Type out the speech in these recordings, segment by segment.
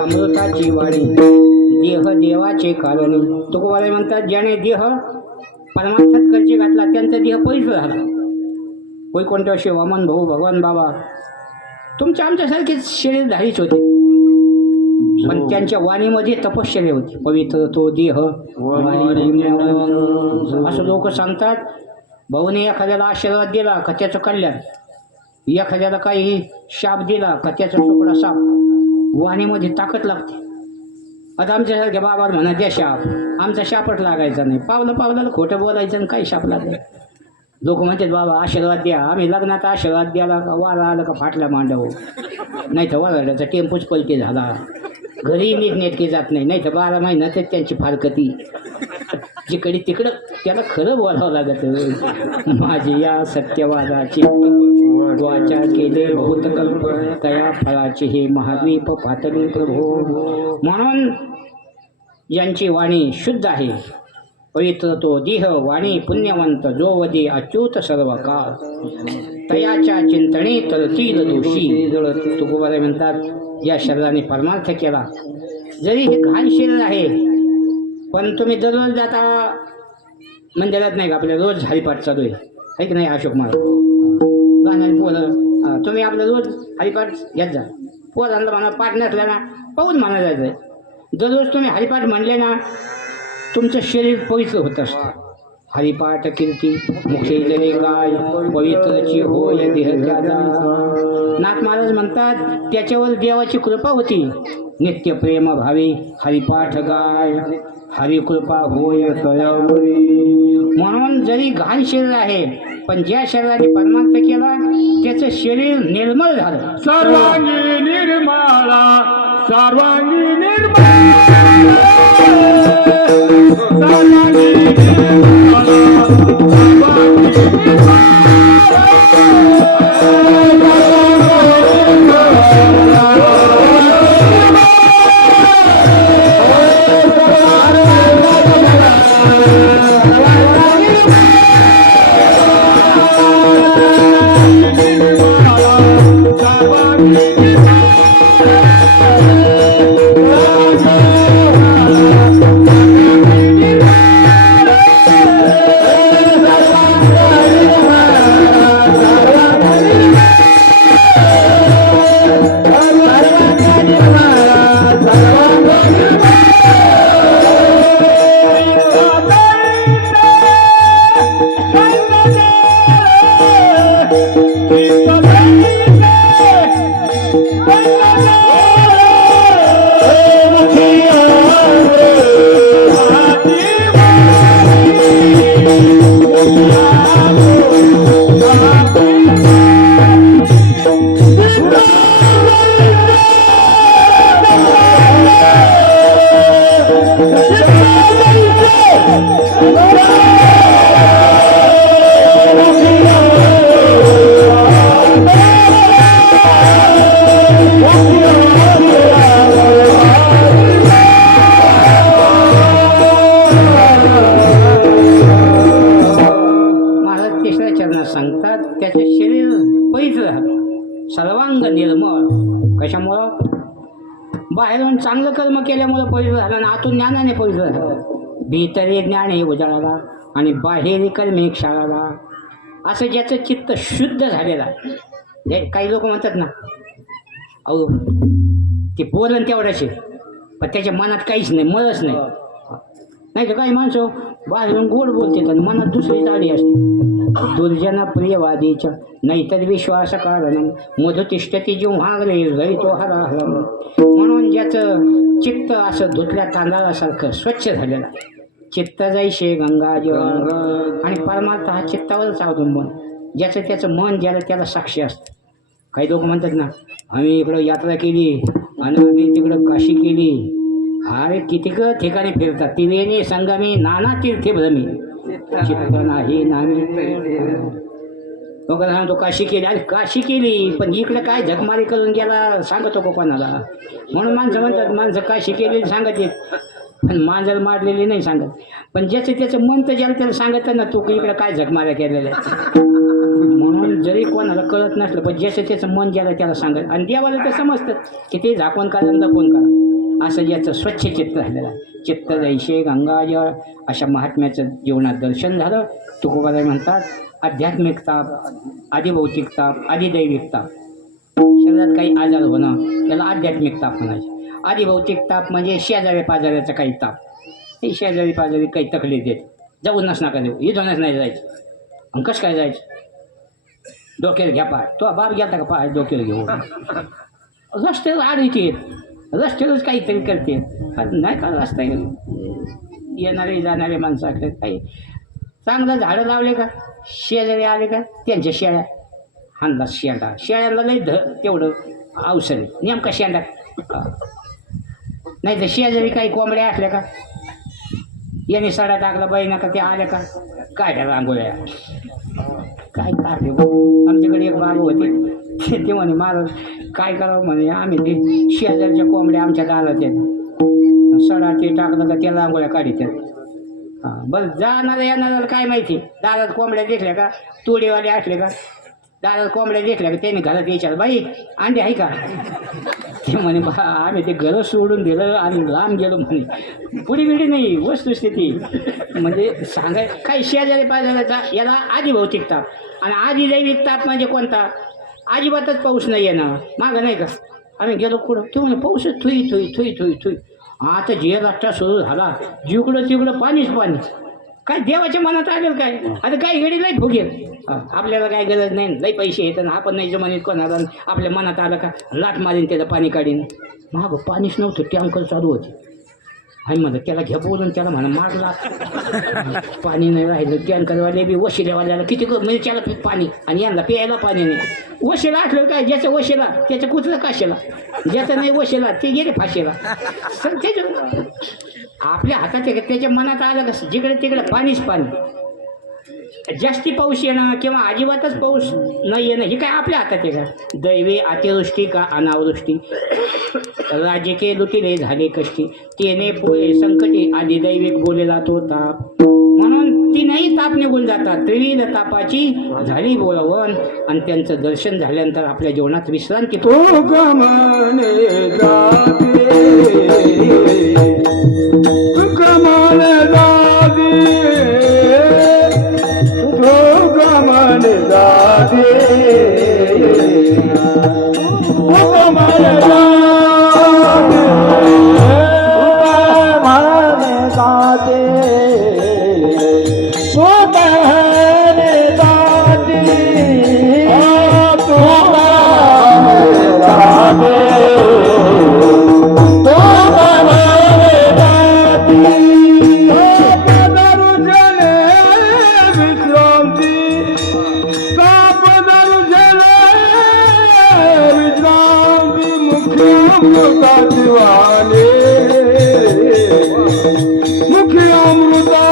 अमृताची वाणी देह देवाचे कारण. तुकोबाराय म्हणतात, ज्याने देह परमार्थात खर्ची घातला त्यांचा देह पवित्र झाला. वैकुंठाशी वामन भाऊ भगवान बाबा तुमच्या आमच्यासारखेच शरीरधारीच होते, पण त्यांच्या वाणीमध्ये तपश्चर्या होती. पवित्र तो देह असं लोक सांगतात. भाऊने एखाद्याला आशीर्वाद दिला का त्याचं कल्याण, एखाद्याला काही शाप दिला का त्याचा तुकडा साप. वाणीमध्ये ताकद लागते. आता आमच्यासारख्या बाबा म्हणा द्या शाप, आमचा शापच लागायचा नाही. पावलं पावलाला खोटं बोलायचं आणि काही शाप लागेल. लोक म्हणतात बाबा आशीर्वाद द्या. आम्ही लग्नात आशीर्वाद द्याला का वारा आलं का फाटला मांडव, नाही तर वाराड्याचा टेम्पोच पलटी झाला, घरी नीटनेटके जात नाही, नाही तर 12 महिन्यातच त्यांची फारकती. जिकडे तिकडं त्याला खरं बोलावं लागत. माझी या सत्यवादाची वाचा केले बहुत कल्प, तया फळाचे हे महाद्वीप पातळी प्रभो. म्हणून यांची वाणी शुद्ध आहे, पवित्र तो देह वाणी पुण्यवंत जो वदे अच्युत सर्व काळ. तयाच्या चिंतने तळतील दोषी. तुकोबाराय म्हणतात, या शरीराने परमार्थ केला. जरी हे घाण शरीर आहे, पण तुम्ही दररोज जाता मंदिरात नाही का, आपल्या रोज हरिपाठ चालू आहे की नाही अशोक महाराज गाण्याने पोरं, तुम्ही आपलं रोज हरिपाठ घेत जा. पोरांना म्हणा पाठ नसला ना पाहून म्हणा जायचं. दररोज तुम्ही हरिपाठ म्हणले ना तुमचं शरीर पवित्र होत असतं. हरिपाठ कीर्ती मुखे जरे गाय, पवित्रची होय देह त्याचा. नाथ महाराज म्हणतात, त्याच्यावर देवाची कृपा होती. नित्य प्रेम भावे हरिपाठ गाय, हरिकृपा होय तयावरी. म्हणून जरी घाण शरीर आहे, पण ज्या शरीराने परमार्थ केला त्याचं शरीर निर्मळ झालं. सर्वांगी निर्मळा, सर्वांगी निर्मळा, सर्वांगी निर्मळा, सर्वांगी निर्मळा. सर्वांग निर्मळ. कशामुळं? बाहेरून चांगलं कर्म केल्यामुळं पवित्र झालं आणि आतून ज्ञानाने पवित्र झालं. भीतरी ज्ञाने उजाळाला आणि बाहेरी कर्मे क्षाळाला. असं ज्याचं चित्त शुद्ध झालेलं आहे. काही लोक म्हणतात ना, अहो ते बोलन तेवढ्याचे पण त्याच्या मनात काहीच नाही, मरच नाही. नाही तर काही माणसं बाहेरून गोड बोलते तर मनात दुसरी चाली असते. दुर्जन प्रियवादीच्या नाहीतर विश्वास कारण मधुतिष्ठती जिव्हागले तो हराहरण. म्हणून ज्याचं चित्त असं धुतल्या तांदळासारखं स्वच्छ झालेलं आहे. चित्त जैसे गंगा जल आणि परमार्थ हा चित्तावरच अवलंबून. ज्याचं त्याचं मन ज्याला त्याला साक्षी असतं. काही लोक म्हणतात ना, आम्ही इकडं यात्रा केली आणि आम्ही तिकडं काशी केली. हारे कितीक ठिकाणी फिरतात. त्रिवेणी संगमी नाना तीर्थे भ्रमी चित्त नाही नामी. लोकांना सांगतो काशी केली, अरे काशी केली पण इकडे काय झकमारी करून गेला सांगतो का कोणाला. म्हणून माणसं म्हणतात माणसं काशी केलेली सांगत येत पण मांजर मारलेली नाही सांगत. पण ज्याचं त्याचं मन तर ज्याला त्याला सांगत ना तू इकडे काय झकमाऱ्या केलेल्या. म्हणून जरी कोणाला कळत नसलं पण ज्याचं त्याचं मन ज्याला त्याला सांगत. आणि देवाला ते समजतं की ते झाकून करा दाखवून करा. असं ज्याचं स्वच्छ चित्त राहिलेलं चित्त जैसे गंगाजळ अशा महात्म्याचं जीवनात दर्शन झालं. तुकोबाराय म्हणतात आध्यात्मिक ताप, आदिभौतिक ताप, आदिदैविक ताप. शरीरात काही आजार होणं त्याला आध्यात्मिक ताप म्हणायचे. आदिभौतिक ताप म्हणजे शेजारी पाजाऱ्याचा काही ताप. हे शेजारी पाजारी काही तकलीफ देत जाऊनच नका देऊ, इथूनच नाही जायचं. आणि कसं काय जायचं, डोक्यात घ्या पाय. तो बाप गेला का पाय डोक्यात घेऊ. रस्त्यावर आडीचे येत, रस्त्यावरच काहीतरी करते. नाही का रस्ता येणारे जाणारे माणसाकडे काही चांगलं झाडं लावले का शेजारी आले का त्यांच्या शेळ्या हांदा शेंडा. शेळ्याला नाही तेवढं औषध नेमका शेंडा. नाही तर शेजारी काही कोंबड्या असल्या का याने सडा टाकला बाई नका ते आल्या का काय त्या रांगोळ्या काय टाकले. आमच्याकडे एक बाबू होते ते म्हणे महाराज काय करावं म्हणे आम्ही ते शेजारच्या कोंबड्या आमच्या दारात आहेत सडा ते टाकलं का त्या रांगोळ्या काढीत. हां बरं जाणारा येणाऱ्याला काय माहिती दारात कोंबड्या दिसल्या का तोडेवाले असले का दारात कोंबड्या दिसल्या का त्याने घरात विचार बाई अंडे आहे का. ते म्हणे बा आम्ही ते घरं सोडून दिलं आणि लांब गेलो म्हणे. पुढी पिढी नाही वस्तुस्थिती म्हणजे सांगाय काही शेजारी पाजाराचा याला आदिभौतिक ताप. आणि आदिदैविक ताप म्हणजे कोणता अजिबातच पाऊस नाही येणं मागं नाही का. आम्ही गेलो कुठं ते म्हणे पाऊस Thuy Thuy Thuy Thuy Thuy. आता जे रस्ता सुरू झाला जिकडं तिकडं पाणीच पाणी. काय देवाच्या मनात आलं काय. आता काही गडी लई फुगेल आपल्याला काय गरज नाही लई पैसे येतात आपण नाही जमानीत कोणाला. आपल्या मनात आलं का लाट मारीन त्याला पाणी काढीन. मागं पाणीच नव्हतं टँकर चालू होते. आणि म्हणलं त्याला घ्या बोलून त्याला म्हणा मारला पाणी नाही राहिलं. टँकरवाले बी वशिलेवाल्याला किती म्हणजे त्याला पाणी आणि यांना प्यायला पाणी नाही. वशिला असलं काय ज्याचं वशिला त्याचं कुठलं काशेला ज्याचं नाही वशिला ते गेले फाशीला. सर त्याच्या आपल्या हातात आहे त्याच्या मनात आलं कसं जिकडे तिकडे पाणीच पाणी. जास्ती पाऊस येणं किंवा अजिबातच पाऊस नाही येणं हे काय आपल्या हातात आहे का. दैवी अतिवृष्टी का अनावृष्टी राजकीय लुटीले झाले कष्टी तेने पोळे संकटी आधी दैविक बोलेला तो ताप. म्हणून तीनही ताप निघून जातात. त्रिविध तापाची झाली बोलवण आणि त्यांचं दर्शन झाल्यानंतर आपल्या जीवनात विश्रांती. तो गमने जाते गमने जाते तो गमने जाते तो गमने जाते तो गमने जाते मुख्य अमृता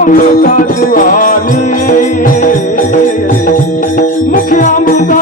अमृताची वाणी मुखी अमृता